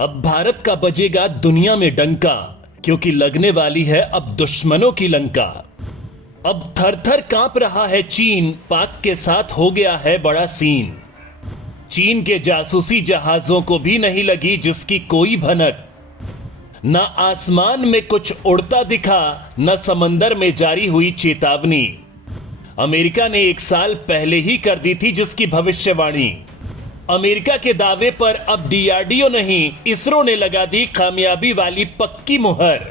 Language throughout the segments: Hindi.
अब भारत का बजेगा दुनिया में डंका, क्योंकि लगने वाली है अब दुश्मनों की लंका। अब थर थर कांप रहा है चीन, पाक के साथ हो गया है बड़ा सीन। चीन के जासूसी जहाजों को भी नहीं लगी जिसकी कोई भनक। न आसमान में कुछ उड़ता दिखा, न समंदर में जारी हुई चेतावनी। अमेरिका ने 1 साल पहले ही कर दी थी जिसकी भविष्यवाणी। अमेरिका के दावे पर अब डीआरडीओ नहीं, इसरो ने लगा दी कामयाबी वाली पक्की मुहर।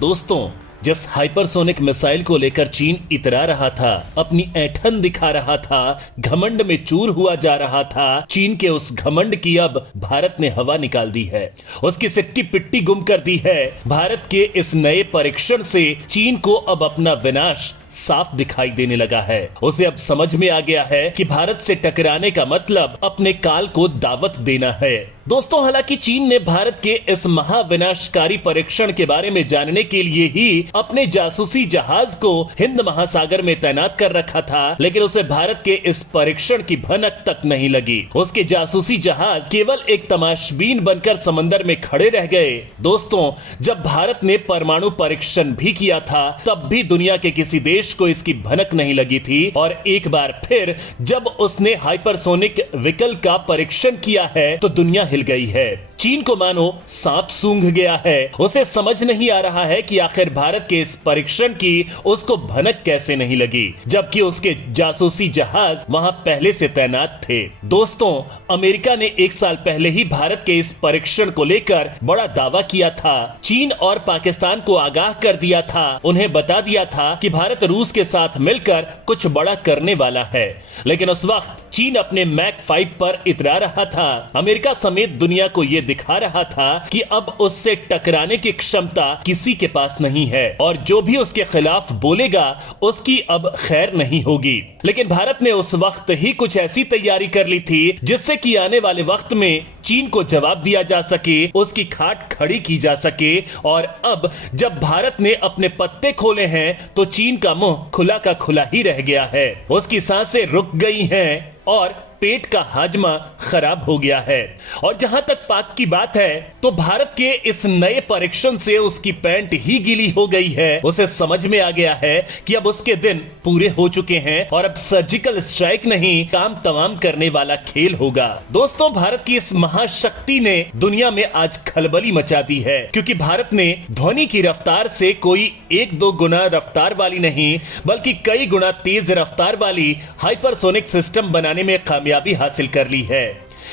दोस्तों, जिस हाइपरसोनिक मिसाइल को लेकर चीन इतरा रहा था, अपनी ऐंठन दिखा रहा था, घमंड में चूर हुआ जा रहा था, चीन के उस घमंड की अब भारत ने हवा निकाल दी है, उसकी सिट्टी पिट्टी गुम कर दी है। भारत के इस नए परीक्षण से चीन को अब अपना विनाश साफ दिखाई देने लगा है। उसे अब समझ में आ गया है कि भारत से टकराने का मतलब अपने काल को दावत देना है। दोस्तों, हालांकि चीन ने भारत के इस महाविनाशकारी परीक्षण के बारे में जानने के लिए ही अपने जासूसी जहाज को हिंद महासागर में तैनात कर रखा था, लेकिन उसे भारत के इस परीक्षण की भनक तक नहीं लगी। उसके जासूसी जहाज केवल एक तमाशबीन बनकर समंदर में खड़े रह गए। दोस्तों, जब भारत ने परमाणु परीक्षण भी किया था, तब भी दुनिया के किसी देश को इसकी भनक नहीं लगी थी, और एक बार फिर जब उसने हाइपरसोनिक व्हीकल का परीक्षण किया है तो दुनिया हिल गई है। चीन को मानो सांप सूंघ गया है। उसे समझ नहीं आ रहा है कि आखिर भारत के इस परीक्षण की उसको भनक कैसे नहीं लगी, जबकि उसके जासूसी जहाज वहां पहले से तैनात थे। दोस्तों, अमेरिका ने 1 साल पहले ही भारत के इस परीक्षण को लेकर बड़ा दावा किया था। चीन और पाकिस्तान को आगाह कर दिया था, उन्हें बता दिया था कि भारत रूस के साथ मिलकर कुछ बड़ा करने वाला है। लेकिन उस वक्त चीन अपने मैक 5 पर इतरा रहा था। अमेरिका समेत दुनिया को यह दिखा रहा था कि अब उससे टकराने की क्षमता किसी के पास नहीं है, और जो भी उसके खिलाफ बोलेगा उसकी अब खैर नहीं होगी। लेकिन भारत ने उस वक्त ही कुछ ऐसी तैयारी कर ली थी जिससे कि आने वाले वक्त में चीन को जवाब दिया जा सके, उसकी खाट खड़ी की जा सके। और अब जब भारत ने अपने पत्ते खोले हैं तो चीन का मुंह खुला का खुला ही रह गया है। उसकी सांसें रुक गई हैं और पेट का हाजमा खराब हो गया है। और जहां तक पाक की बात है, तो भारत के इस नए परीक्षण से उसकी पैंट ही गीली हो गई है। उसे समझ में आ गया है कि अब उसके दिन पूरे हो चुके हैं और अब सर्जिकल स्ट्राइक नहीं, काम तमाम करने वाला खेल होगा। दोस्तों, भारत की इस महाशक्ति ने दुनिया में आज खलबली मचा दी है, क्योंकि भारत ने ध्वनि की रफ्तार से कोई 1-2 गुना रफ्तार वाली नहीं, बल्कि कई गुना तेज रफ्तार वाली हाइपरसोनिक सिस्टम बनाने में कामयाबी हासिल कर ली है।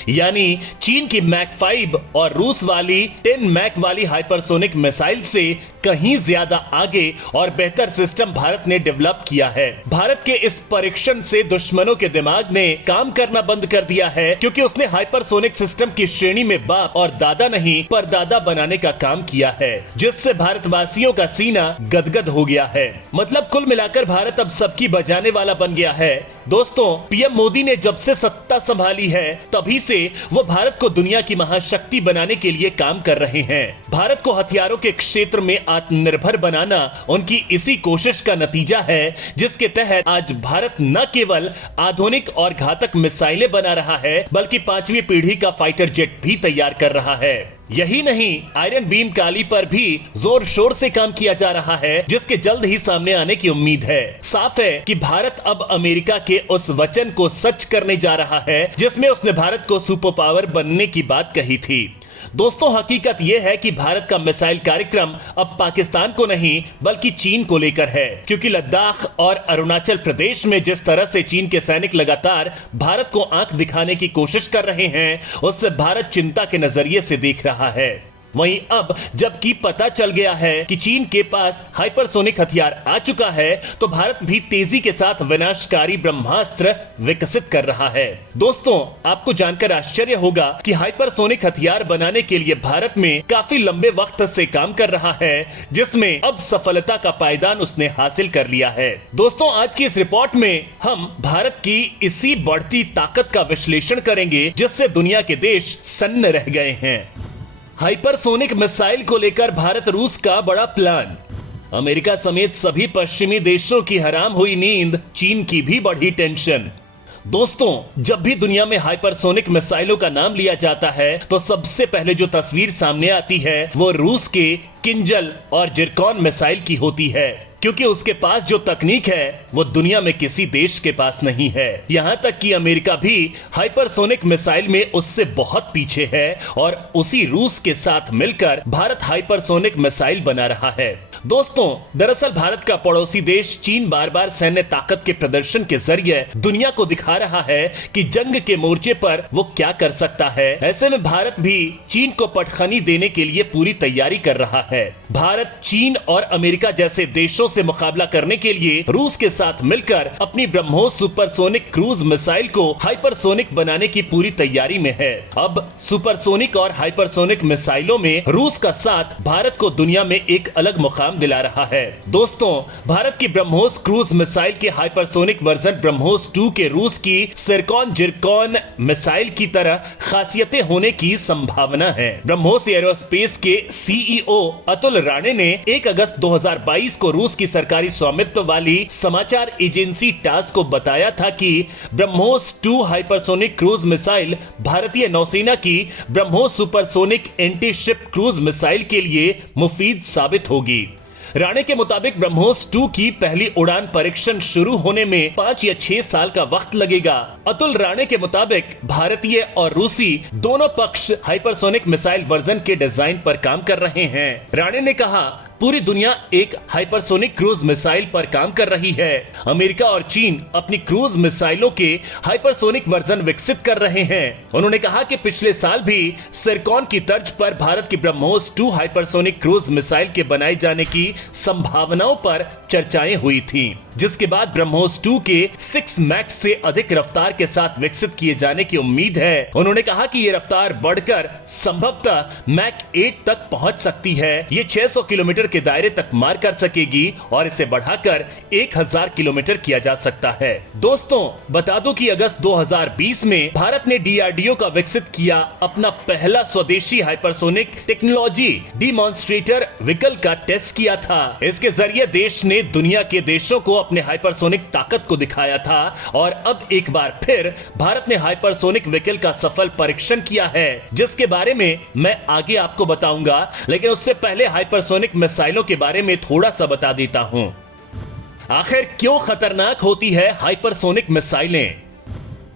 यानी चीन की मैक 5 और रूस वाली 10 मैक वाली हाइपरसोनिक मिसाइल से कहीं ज्यादा आगे और बेहतर सिस्टम भारत ने डेवलप किया है। भारत के इस परीक्षण से दुश्मनों के दिमाग ने काम करना बंद कर दिया है, क्योंकि उसने हाइपरसोनिक सिस्टम की श्रेणी में बाप और दादा नहीं परदादा बनाने का काम किया है, जिससे भारतवासियों का सीना गदगद हो गया है। मतलब कुल मिलाकर भारत अब सबकी बजाने वाला बन गया है। दोस्तों, पीएम मोदी ने जब से सत्ता संभाली है तभी से वो भारत को दुनिया की महाशक्ति बनाने के लिए काम कर रहे हैं। भारत को हथियारों के क्षेत्र में आत्मनिर्भर बनाना उनकी इसी कोशिश का नतीजा है, जिसके तहत आज भारत न केवल आधुनिक और घातक मिसाइलें बना रहा है, बल्कि 5वीं पीढ़ी का फाइटर जेट भी तैयार कर रहा है। यही नहीं, आयरन बीम काली पर भी जोर शोर से काम किया जा रहा है, जिसके जल्द ही सामने आने की उम्मीद है। साफ है कि भारत अब अमेरिका के उस वचन को सच करने जा रहा है जिसमें उसने भारत को सुपर पावर बनने की बात कही थी। दोस्तों, हकीकत यह है कि भारत का मिसाइल कार्यक्रम अब पाकिस्तान को नहीं बल्कि चीन को लेकर है, क्योंकि लद्दाख और अरुणाचल प्रदेश में जिस तरह से चीन के सैनिक लगातार भारत को आंख दिखाने की कोशिश कर रहे हैं, उससे भारत चिंता के नजरिए से देख रहा है। वहीं अब जबकि पता चल गया है कि चीन के पास हाइपरसोनिक हथियार आ चुका है, तो भारत भी तेजी के साथ विनाशकारी ब्रह्मास्त्र विकसित कर रहा है। दोस्तों, आपको जानकर आश्चर्य होगा कि हाइपरसोनिक हथियार बनाने के लिए भारत में काफी लंबे वक्त से काम कर रहा है, जिसमें अब सफलता का पायदान उसने हासिल कर लिया है। दोस्तों, आज की इस रिपोर्ट में हम भारत की इसी बढ़ती ताकत का विश्लेषण करेंगे जिससे दुनिया के देश सन्न रह गए हैं। हाइपरसोनिक मिसाइल को लेकर भारत रूस का बड़ा प्लान। अमेरिका समेत सभी पश्चिमी देशों की हराम हुई नींद, चीन की भी बढ़ी टेंशन। दोस्तों, जब भी दुनिया में हाइपरसोनिक मिसाइलों का नाम लिया जाता है तो सबसे पहले जो तस्वीर सामने आती है वो रूस के किंजल और जिरकॉन मिसाइल की होती है, क्योंकि उसके पास जो तकनीक है वो दुनिया में किसी देश के पास नहीं है। यहां तक कि अमेरिका भी हाइपरसोनिक मिसाइल में उससे बहुत पीछे है और उसी रूस के साथ मिलकर भारत हाइपरसोनिक मिसाइल बना रहा है। दोस्तों, दरअसल भारत का पड़ोसी देश चीन बार बार सैन्य ताकत के प्रदर्शन के जरिए दुनिया को दिखा रहा है कि जंग के मोर्चे पर वो क्या कर सकता है। ऐसे में भारत भी चीन को पटखनी देने के लिए पूरी तैयारी कर रहा है। भारत चीन और अमेरिका जैसे देशों से मुकाबला करने के लिए रूस के साथ मिलकर अपनी ब्रह्मोस सुपरसोनिक क्रूज मिसाइल को हाइपरसोनिक बनाने की पूरी तैयारी में है। अब सुपरसोनिक और हाइपरसोनिक मिसाइलों में रूस का साथ भारत को दुनिया में एक अलग मुकाम दिला रहा है। दोस्तों, भारत की ब्रह्मोस क्रूज मिसाइल के हाइपरसोनिक वर्जन ब्रह्मोस 2 के रूस की सिरकॉन जिरकॉन मिसाइल की तरह खासियतें होने की संभावना है। ब्रह्मोस एरोस्पेस के सीईओ अतुल राणे ने 1 अगस्त 2022 को रूस की सरकारी स्वामित्व वाली समाचार एजेंसी टास को बताया था कि ब्रह्मोस 2 हाइपरसोनिक क्रूज मिसाइल भारतीय नौसेना की BrahMos supersonic anti ship cruise missile के लिए मुफीद साबित होगी। राणे के मुताबिक ब्रह्मोस 2 की पहली उड़ान परीक्षण शुरू होने में 5 या 6 साल का वक्त लगेगा। अतुल राणे के मुताबिक भारतीय और रूसी दोनों पक्ष हाइपरसोनिक मिसाइल वर्जन के डिजाइन पर काम कर रहे हैं। राणे ने कहा, पूरी दुनिया एक हाइपरसोनिक क्रूज मिसाइल पर काम कर रही है। अमेरिका और चीन अपनी क्रूज मिसाइलों के हाइपरसोनिक वर्जन विकसित कर रहे हैं। उन्होंने कहा कि पिछले साल भी सिरकॉन की तर्ज पर भारत की ब्रह्मोस 2 हाइपरसोनिक क्रूज मिसाइल के बनाए जाने की संभावनाओं पर चर्चाएं हुई थीं, जिसके बाद ब्रह्मोस 2 के 6 मैक्स से अधिक रफ्तार के साथ विकसित किए जाने की उम्मीद है। उन्होंने कहा कि ये रफ्तार बढ़कर संभवतः मैक 8 तक पहुंच सकती है। ये 600 किलोमीटर के दायरे तक मार कर सकेगी और इसे बढ़ाकर 1000 किलोमीटर किया जा सकता है। दोस्तों, बता दूं कि अगस्त 2020 में भारत ने डीआरडीओ का विकसित किया अपना पहला स्वदेशी हाइपरसोनिक टेक्नोलॉजी डिमॉन्स्ट्रेटर व्हीकल का टेस्ट किया था। इसके जरिए देश ने दुनिया के देशों को अपने हाइपरसोनिक ताकत को दिखाया था और अब एक बार फिर भारत ने हाइपरसोनिक व्हीकल का सफल परीक्षण किया है, जिसके बारे में मैं आगे आपको बताऊंगा। लेकिन उससे पहले हाइपरसोनिक मिसाइलों के बारे में थोड़ा सा बता देता हूं। आखिर क्यों खतरनाक होती है हाइपरसोनिक मिसाइलें?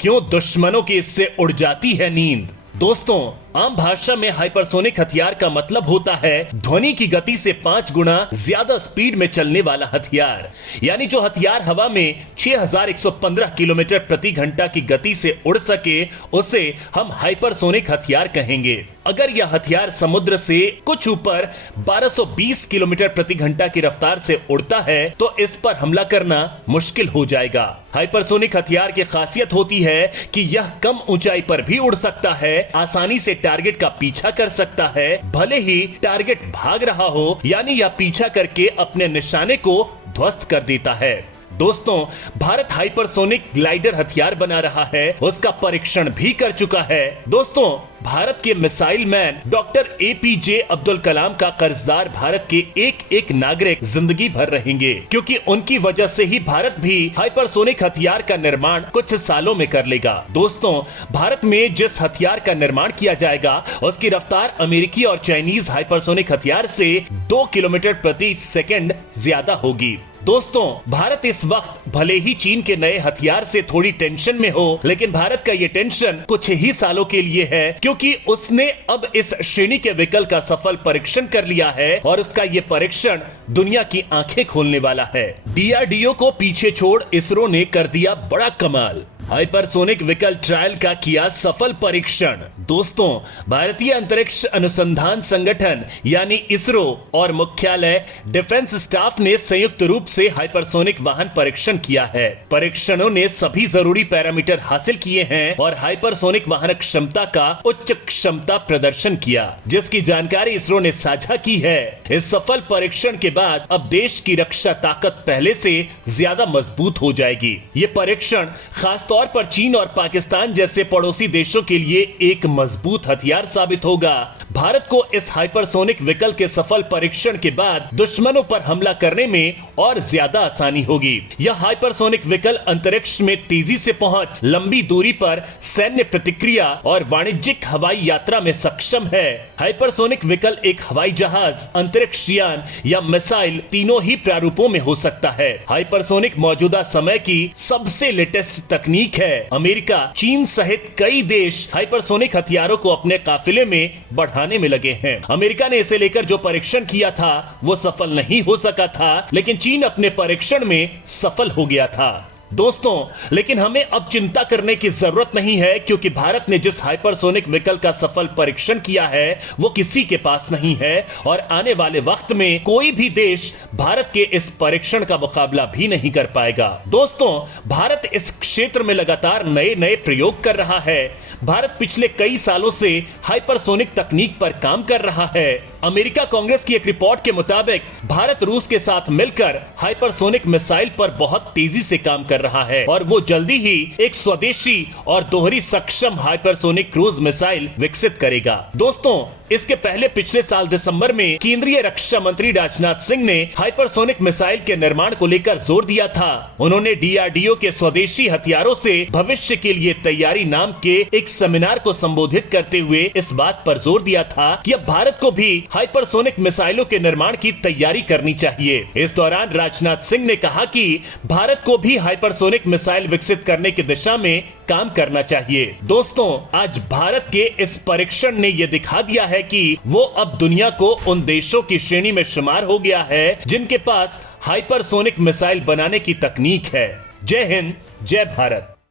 क्यों दुश्मनों की इससे उड़ जाती है नींद? दोस्तों, आम भाषा में हाइपरसोनिक हथियार का मतलब होता है ध्वनि की गति से 5 गुना ज्यादा स्पीड में चलने वाला हथियार। यानी जो हथियार हवा में 6115 किलोमीटर प्रति घंटा की गति से उड़ सके उसे हम हाइपरसोनिक हथियार कहेंगे। अगर यह हथियार समुद्र से कुछ ऊपर 1220 किलोमीटर प्रति घंटा की रफ्तार से उड़ता है तो इस पर हमला करना मुश्किल हो जाएगा। हाइपरसोनिक हथियार की खासियत होती है कि यह कम ऊंचाई पर भी उड़ सकता है, आसानी से टारगेट का पीछा कर सकता है, भले ही टारगेट भाग रहा हो, यानी यह पीछा करके अपने निशाने को ध्वस्त कर देता है। दोस्तों, भारत हाइपरसोनिक ग्लाइडर हथियार बना रहा है, उसका परीक्षण भी कर चुका है। दोस्तों, भारत के missile man doctor APJ Abdul Kalam का कर्जदार भारत के एक नागरिक जिंदगी भर रहेंगे, क्योंकि उनकी वजह से ही भारत भी हाइपरसोनिक हथियार का निर्माण कुछ सालों में कर लेगा। दोस्तों, भारत में जिस हथियार का निर्माण किया जाएगा उसकी रफ्तार अमेरिकी और चाइनीज हाइपरसोनिक हथियार से 2 किलोमीटर प्रति सेकंड ज्यादा होगी। दोस्तों, भारत इस वक्त भले ही चीन के नए हथियार से थोड़ी टेंशन में हो, लेकिन भारत का ये टेंशन कुछ ही सालों के लिए है, क्योंकि उसने अब इस श्रेणी के व्हीकल का सफल परीक्षण कर लिया है और उसका ये परीक्षण दुनिया की आंखें खोलने वाला है। डीआरडीओ को पीछे छोड़ इसरो ने कर दिया बड़ा कमाल, हाइपरसोनिक व्हीकल ट्रायल का किया सफल परीक्षण। दोस्तों, भारतीय अंतरिक्ष अनुसंधान संगठन यानी इसरो और मुख्यालय डिफेंस स्टाफ ने संयुक्त रूप से हाइपरसोनिक वाहन परीक्षण किया है। परीक्षणों ने सभी जरूरी पैरामीटर हासिल किए हैं और हाइपरसोनिक वाहन क्षमता का उच्च क्षमता प्रदर्शन किया, जिसकी जानकारी इसरो ने साझा की है। इस सफल परीक्षण के बाद अब देश की रक्षा ताकत पहले से ज्यादा मजबूत हो जाएगी। ये परीक्षण खास तौर पर चीन और पाकिस्तान जैसे पड़ोसी देशों के लिए एक मजबूत हथियार साबित होगा। भारत को इस हाइपरसोनिक व्हीकल के सफल परीक्षण के बाद दुश्मनों पर हमला करने में और ज्यादा आसानी होगी। यह हाइपरसोनिक व्हीकल अंतरिक्ष में तेजी से पहुंच, लंबी दूरी पर सैन्य प्रतिक्रिया और वाणिज्यिक हवाई यात्रा में सक्षम है। हाइपरसोनिक व्हीकल एक हवाई जहाज, अंतरिक्ष यान या मिसाइल तीनों ही प्रारूपों में हो सकता है। हाइपरसोनिक मौजूदा समय की सबसे लेटेस्ट तकनीक है। अमेरिका, चीन सहित कई देश हाइपरसोनिक हथियारों को अपने काफिले में बढ़ाने में लगे हैं। अमेरिका ने इसे लेकर जो परीक्षण किया था वो सफल नहीं हो सका था, लेकिन चीन अपने परीक्षण में सफल हो गया था। दोस्तों, लेकिन हमें अब चिंता करने की जरूरत नहीं है, क्योंकि भारत ने जिस हाइपरसोनिक व्हीकल का सफल परीक्षण किया है वो किसी के पास नहीं है और आने वाले वक्त में कोई भी देश भारत के इस परीक्षण का मुकाबला भी नहीं कर पाएगा। दोस्तों, भारत इस क्षेत्र में लगातार नए नए प्रयोग कर रहा है। भारत पिछले कई सालों से हाइपरसोनिक तकनीक पर काम कर रहा है। अमेरिका कांग्रेस की एक रिपोर्ट के मुताबिक भारत रूस के साथ मिलकर हाइपरसोनिक मिसाइल पर बहुत तेजी से काम कर रहा है और वो जल्दी ही एक स्वदेशी और दोहरी सक्षम हाइपरसोनिक क्रूज मिसाइल विकसित करेगा। दोस्तों, इसके पहले पिछले साल दिसंबर में केंद्रीय रक्षा मंत्री राजनाथ सिंह ने हाइपरसोनिक मिसाइल के निर्माण को लेकर जोर दिया था। उन्होंने डीआरडीओ के स्वदेशी हथियारों से भविष्य के लिए तैयारी नाम के एक सेमिनार को संबोधित करते हुए इस बात पर जोर दिया था कि अब भारत को भी हाइपरसोनिक मिसाइलों के निर्माण की तैयारी करनी चाहिए। इस दौरान राजनाथ सिंह ने कहा कि भारत को भी हाइपरसोनिक मिसाइल विकसित करने की दिशा में काम करना चाहिए। दोस्तों, आज भारत के इस परीक्षण ने यह दिखा दिया है कि वो अब दुनिया को उन देशों की श्रेणी में शुमार हो गया है जिनके पास हाइपरसोनिक मिसाइल बनाने की तकनीक है। जय हिंद, जय भारत।